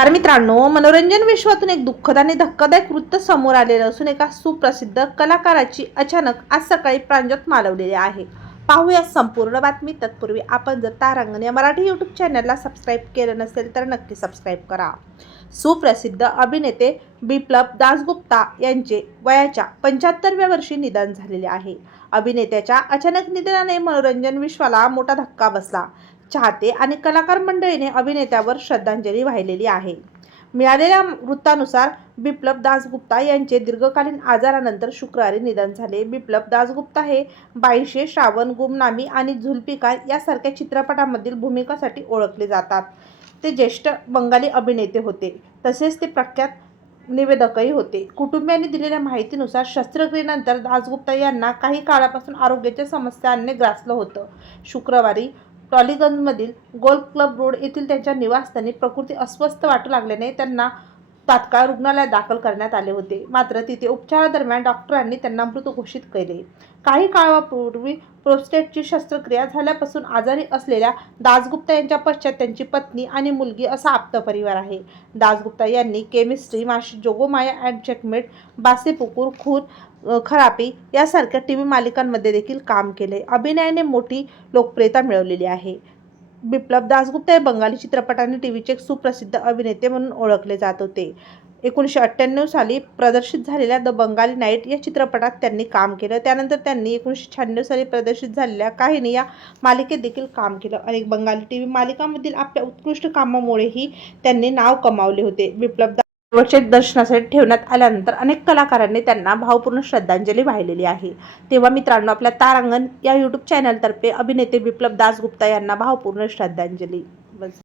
नमस्कार मित्रांनो, मनोरंजन विश्वातून एक दुःखद आणि धक्कादायक वृत्त समोर आलेलं असून एका सुप्रसिद्ध कलाकाराची अचानक आज सकाळी प्राणज्योत मालवलेली आहे. पाहूया संपूर्ण बातमी. तत्पूर्वी आपण जर तारांगण या मराठी यूट्यूब चॅनलला सबस्क्राईब केलं नसेल तर नक्की सबस्क्राईब करा. सुप्रसिद्ध अभिनेते बिप्लब दासगुप्ता यांचे वयाच्या 75व्या वर्षी निधन झालेले आहे. अभिनेत्याच्या अचानक निधनाने मनोरंजन विश्वाला मोठा धक्का बसला. चाहते आणि कलाकार मंडळीने अभिनेत्यावर श्रद्धांजली वाहिलेली आहे. मिळालेल्या वृत्तानुसार बिप्लब दासगुप्ता यांचे दीर्घकालीन आजारानंतर शुक्रवारी निधन झाले. बिप्लब दासगुप्ता हे 2200, श्रावण, गुमनामी आणि झुल्फिकार यासारख्या चित्रपटांमधील भूमिकांसाठी ओळखले जातात. ते ज्येष्ठ बंगाली अभिनेते होते, तसेच ते प्रख्यात निवेदकही होते. कुटुंबियांनी दिलेल्या माहितीनुसार शस्त्रक्रियेनंतर दासगुप्ता यांना काही काळापासून आरोग्याच्या समस्यांनी ग्रासलं होतं. शुक्रवारी टॉलीगंजमधील गोल्फ क्लब रोड येथील त्यांच्या निवासस्थानी प्रकृती अस्वस्थ वाटू लागल्याने त्यांना तात्काळ रुग्णालयात दाखल करण्यात आले होते. मात्र तिथे उपचारादरम्यान डॉक्टरांनी त्यांना मृत घोषित केले. काही काळापूर्वी प्रोस्टेटची शस्त्रक्रिया झाल्यापासून आजारी असलेल्या दासगुप्ता यांच्या पश्चात त्यांची पत्नी आणि मुलगी असा आप्त परिवार आहे. दासगुप्ता यांनी केमिस्ट्री, माशी, जोगोमाया अँड चेकमेट, बासेपुकुर, खून खराबी यासारख्या टीव्ही मालिकांमध्ये देखील काम केले. अभिनयाने मोठी लोकप्रियता मिळवलेली आहे. बिप्लब दासगुप्ता हे बंगाली चित्रपट आणि टीव्हीचे एक सुप्रसिद्ध अभिनेते म्हणून ओळखले जात होते. 1998 साली प्रदर्शित झालेल्या द बंगाली नाईट या चित्रपटात त्यांनी काम केलं. त्यानंतर त्यांनी 1996 साली प्रदर्शित झालेल्या काहिनी या मालिकेत देखील काम केलं. अनेक बंगाली टीव्ही मालिकांमधील आपल्या उत्कृष्ट कामामुळेही त्यांनी नाव कमावले होते. बिप्लब शेवटच्या दर्शनासाठी ठेवण्यात आल्यानंतर अनेक कलाकारांनी त्यांना भावपूर्ण श्रद्धांजली वाहिलेली आहे. तेव्हा मित्रांनो, आपल्या तारांगण या यूट्यूब चॅनलतर्फे अभिनेते बिप्लब दासगुप्ता यांना भावपूर्ण श्रद्धांजली.